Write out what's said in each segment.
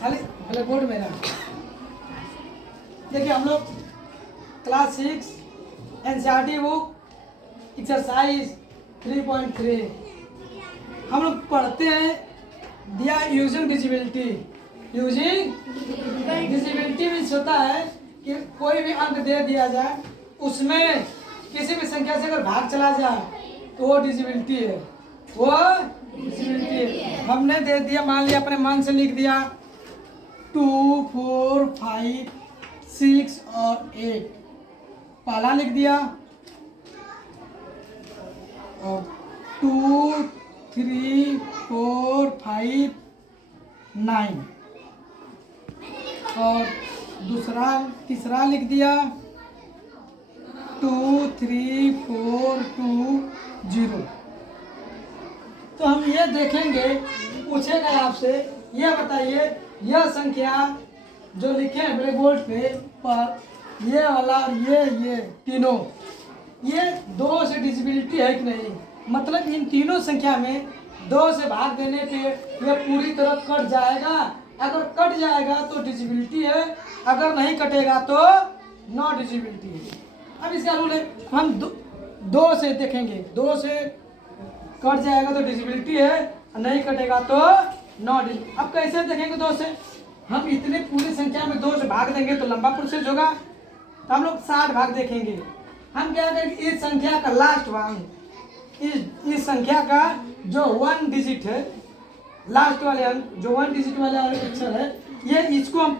खाली black board मेरा। देखिए हम लोग क्लास 6 एनसीईआरटी बुक एक्सरसाइज 3.3 हम लोग पढ़ते हैं दिया यूजिंग डिजिबिलिटी। यूजिंग डिजिबिलिटी मीन्स होता है कि कोई भी अंक दे दिया जाए, उसमें किसी भी संख्या से अगर भाग चला जाए तो वो डिजिबिलिटी है, वो डिजिबिलिटी है। हमने दे दिया, मान लिया अपने मन से लिख दिया 2, 4, 5, 6 और 8, पहला लिख दिया, और 2, 3, 4, 5, 9 और तीसरा लिख दिया 2, 3, 4, 2, 0। तो हम ये देखेंगे, पूछेगा आपसे, ये बताइए यह संख्या जो लिखे हैं ब्लैक बोर्ड पे पर, ये वाला और ये तीनों, ये 2 से डिजिबिलिटी है कि नहीं। मतलब इन तीनों संख्या में 2 से भाग देने पे यह पूरी तरह कट जाएगा। अगर कट जाएगा तो डिजिबिलिटी है, अगर नहीं कटेगा तो नॉन डिजिबिलिटी है। अब इसका रूल है, हम 2 से देखेंगे, 2 से कट जाएगा तो डिजिबिलिटी है, नहीं कटेगा तो नॉन डिजिबिलिटी। अब कैसे देखेंगे 2 से? हम इतने पूरी संख्या में 2 से भाग देंगे तो लंबा प्रोसेस होगा, तो हम लोग 60 भाग देखेंगे। हम क्या करेंगे, इस संख्या का लास्ट अंक, इस संख्या का जो 1 डिजिट है, लास्ट वाले अंक जो 1 डिजिट वाले अक्षर है, ये इसको हम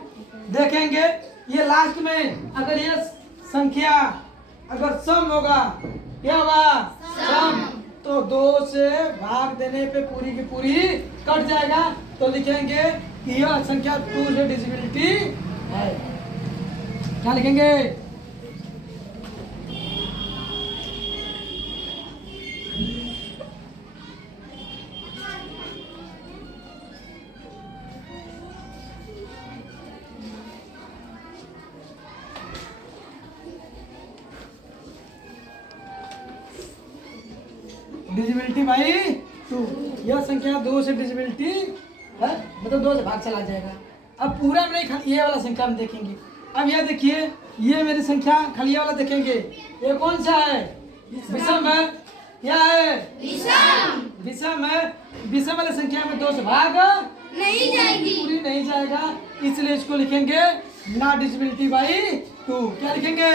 देखेंगे। ये लास्ट में अगर ये संख्या अगर सम होगा, क्या होगा सम, तो 2 से भाग देने पे पूरी की पूरी कट जाएगा, तो लिखेंगे कि यह संख्या 2 से डिजिबिलिटी है। क्या लिखेंगे? डिजिबिलिटी बाई 2, यह संख्या 2 से डिजिबिलिटी है, मतलब 2 से भाग चला जाएगा। अब पूरा में नहीं, खाली ये वाला संख्या हम देखेंगे। अब ये देखिए, ये मेरी संख्या, खाली ये वाला देखेंगे, ये कौन सा है? विषम है। क्या है? विषम है। विषम वाले संख्या में 2 से भाग नहीं जाएगी, पूरी नहीं जाएगा, इसलिए इसको लिखेंगे नॉट डिजिबिलिटी बाई 2। क्या लिखेंगे?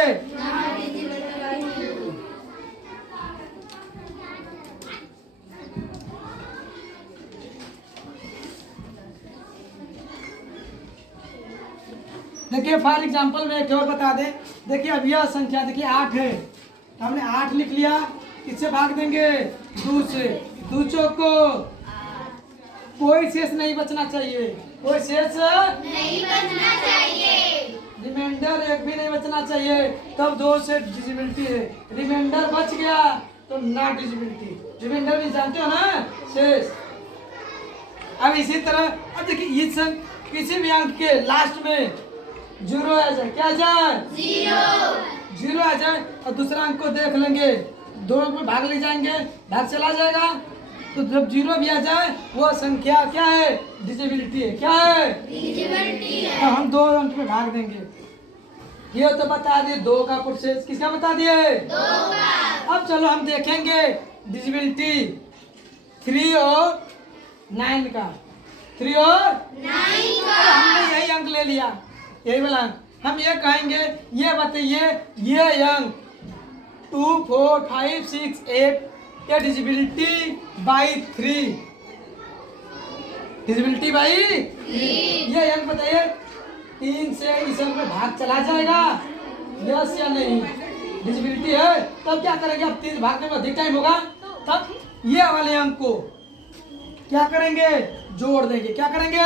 देखिए फॉर एग्जांपल में एक और बता दें। देखिए अब यह संख्या देखिए 8 है, तो हमने 8 लिख लिया, किससे भाग देंगे? 2 से। 2 चौको कोई शेष नहीं बचना चाहिए, कोई शेष नहीं बचना चाहिए, रिमाइंडर एक भी नहीं बचना चाहिए, तब 2 से डिजिबिलिटी है। रिमाइंडर बच गया तो नॉट डिजिबिलिटी। रिमाइंडर भी जानते हो ना, शेष। अब इसी तरह अब देखिए इस किसी भी अंक के लास्ट में 0 आ जाए, क्या आ जाए? 0 आ जाए, और दूसरा अंक को देख लेंगे, 2 अंक में भाग ले जाएंगे, भाग चला जाएगा, तो जब 0 भी आ जाए वो संख्या क्या है? डिजिबिलिटी है। क्या है? डिजिबिलिटी है। तो हम 2 अंक में भाग देंगे। ये तो बता दिए 2 का प्रोसेस, किसका बता दिए? 2 का। अब चलो हम देखेंगे डिजिबिलिटी 3 और 9 का। 3 और 9 का हमने यही अंक ले लिया, यही वाला अंक। हम ये कहेंगे, ये बताइए ये अंक 2, 4, 5, 6, 8 क्या डिजिबिलिटी बाई 3? डिजिबिलिटी बाई 3। ये अंक बताइए 3 से इस अंक में भाग चला जाएगा, यस या नहीं? डिजिबिलिटी है। तब क्या करेंगे? अब 3 भागने में अधिक टाइम होगा, तब ये वाले अंक को क्या करेंगे? जोड़ देंगे। क्या करेंगे?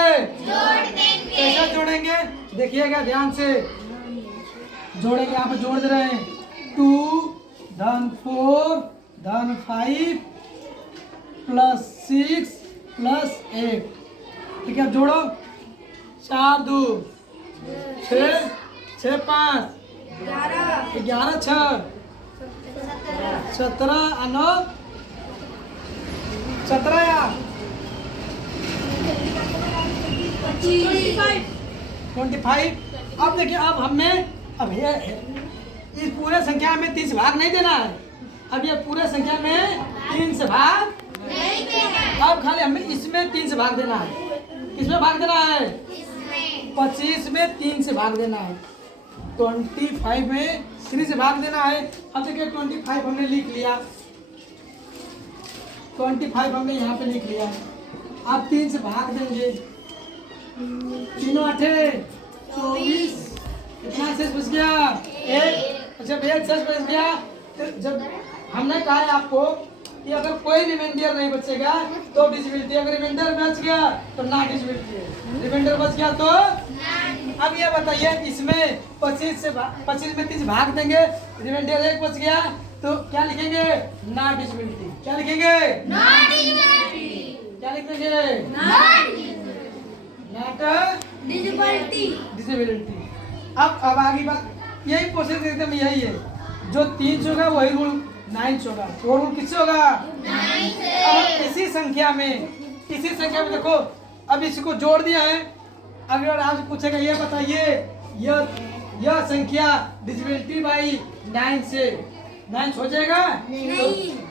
जोड़ देंगे। कैसे जोड़ेंगे? देखिएगा ध्यान से, जोड़ेंगे। यहाँ पे जोड़ दे रहे हैं 2 धन 4 धन 5 प्लस 6 प्लस 8। ठीक है, अब जोड़ो। 4 2 6 6 5 11 6 17 9 17 या 25। अब देखिए, अब हमें अब ये इस पूरे संख्या में 3 से भाग नहीं देना है। अब ये पूरे संख्या में 3 से भाग नहीं देना। अब खाली हमें इसमें 3 से भाग देना है। किसमें भाग देना है? 25 में 3 से भाग देना है। 25 में 3 से भाग देना है। अब देखिए 25 हमने लिख लिया, 25 हमने यहाँ पे लिख लिया। अब 3 से भाग देंगे, 3 8 24, कितना शेष बच गया? 1। जब 1 शेष बच गया, तो जब हमने कहा है आपको कि अगर कोई रिमाइंडर नहीं बचेगा तो डिजिबिलिटी, अगर रिमाइंडर बच गया तो ना डिजिबिलिटी है, रिमाइंडर बच गया तो। अब ये बताइए, इसमें 25 में 3 भाग देंगे, रिमाइंडर 1 बच गया तो क्या लिखेंगे? ना डिजिबिलिटी। क्या लिखेंगे? ना डिजिबिलिटी। क्या लिखेंगे? नॉट डिजिबिलिटी। अब आगे बात, यही प्रोसेस एकदम यही है। जो 3 से होगा वही रूल 9 से होगा। वो रूल किससे होगा? 9 से। अब इसी संख्या में देखो, अब इसको जोड़ दिया है। अगर आप पूछेगा ये बताइए, यह संख्या डिविजिबिलिटी बाई 9 से 9 हो जाएगा? नहीं। तो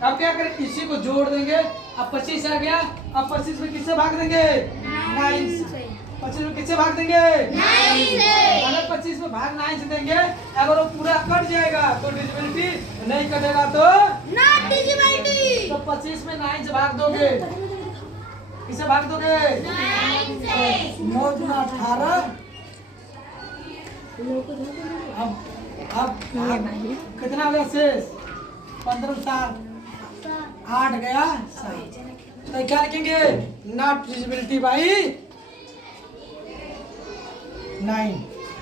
अब क्या करें, इसी को जोड़ देंगे। अब 25 आ गया। अब 25 में किससे भाग देंगे? 9 से। 25 में किससे भाग देंगे? 9 से। अगर 25 में भाग 9 से देंगे, अगर वो पूरा कट जाएगा तो डिविजिबिलिटी, नहीं कटेगा तो नॉट डिविजिबिलिटी। तो 25 में 9 से भाग दोगे, किसे भाग दोगे? 9 से। 9 गुना 18। अब कितना हो गया शेष? 15 7 8 गया 7। तो क्या लिखेंगे? Not divisibility by 9।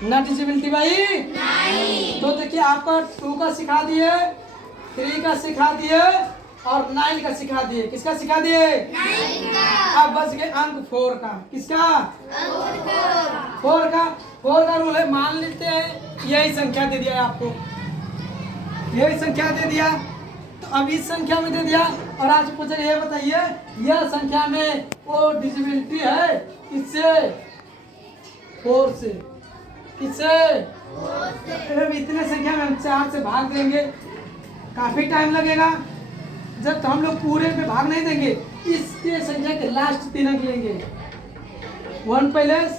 Not divisibility by 9। तो देखिए, आपका 2 का सिखा दिए, 3 का सिखा दिए और 9 का सिखा दिए। किसका सिखा दिए? 9 का। अब बच गए अंक 4 का। किसका? 4 का। 4 का रूल है, मान लेते हैं यही संख्या दे दिया है आपको, यही संख्या दे दिया, तो अब इस संख्या में दे दिया और आज पूछेगा ये बताइए, यह संख्या में वो डिविजिबिलिटी है किससे? 4 से। किससे? 4 से। इतने संख्या में हम 4 से भाग देंगे, काफी टाइम लगेगा। जब तो हम लोग पूरे पे भाग नहीं देंगे, इसके संख्या के लास्ट 3 अंक लेंगे, 1 पैलेस,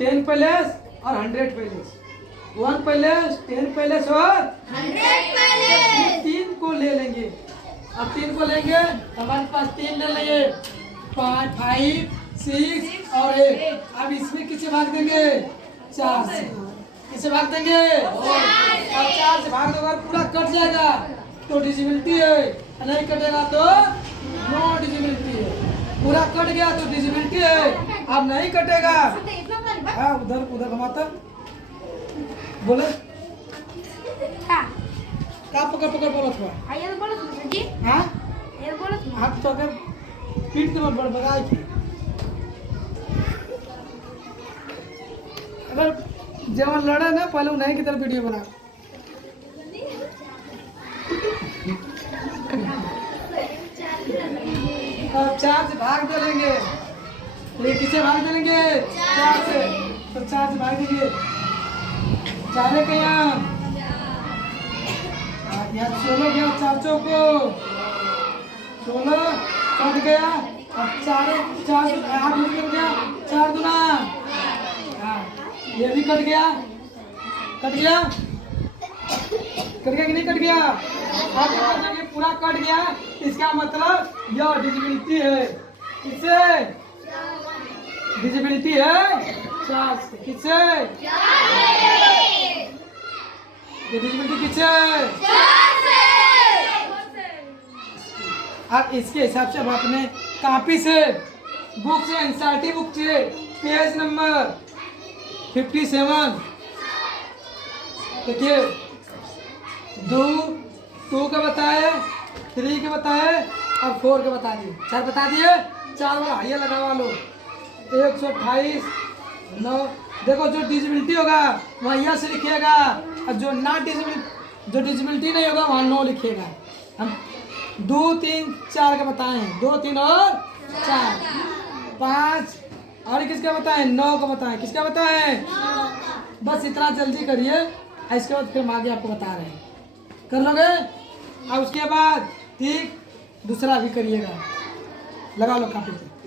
10 पैलेस और 100 पैलेस। 1 पैलेस, 10 पैलेस और 100 पैलेस। 3 को ले लेंगे। अब 3 को लेंगे, हमारे पास 3 ले लेंगे, 5 6 और 1। अब इसमें किसे भाग देंगे? 4 से। किसे भाग देंगे? 4 से भाग दोगे, पूरा कट जाएगा तो डिविजिबिलिटी है, नहीं कटेगा तो नो डिविजिबिलिटी है। पूरा कट गया तो डिविजिबिलिटी है, अब नहीं कटेगा। हाँ, उधर घुमाता बोले क्या पकड़ बोलो थोड़ा। हाँ, आप तो अगर पीठ के बड़बड़ाई थी, अगर जब लड़ा ना पहले नहीं की तरफ वीडियो बना। अब 4 से भाग दे लेंगे, ये किसे भाग दे लेंगे? 4 से। तो 4 से भाग देंगे, 4 के यहाँ 16 गया, 4 चौको 16 कट गया। अब 4 8 निकल गया, 4 दूना, हाँ ये भी कट गया कि नहीं कट गया? अब पूरा कट गया, इसका मतलब यह डिविजिबिलिटी है। किससे? डिविजिबिलिटी है 4 से। किससे? डिविजिबिलिटी किससे? 4 से। अब इसके हिसाब से अब अपने कॉपी से, बुक से, एनसीईआरटी बुक से पेज नंबर 57 देखिए, 2 का बताए, 3 के बताए और 4 के बता दिए, 4 बता दिए। 4 बार हाइया लगा लो, 128 9। देखो जो डिविजिबिलिटी होगा वहाँ यह से लिखिएगा, और जो ना डिविजिबिलिटी नहीं होगा वहाँ 9 लिखिएगा। हम 2 3 4 का बताए हैं, 2 3 और 4, 5 और किसका बताएं? 9 का बताएं। किसका बताएं? बस इतना जल्दी करिए, इसके बाद फिर हम आगे आपको बता रहे हैं। कर लोगे? और उसके बाद ठीक दूसरा भी करिएगा। लगा लो कापी पे।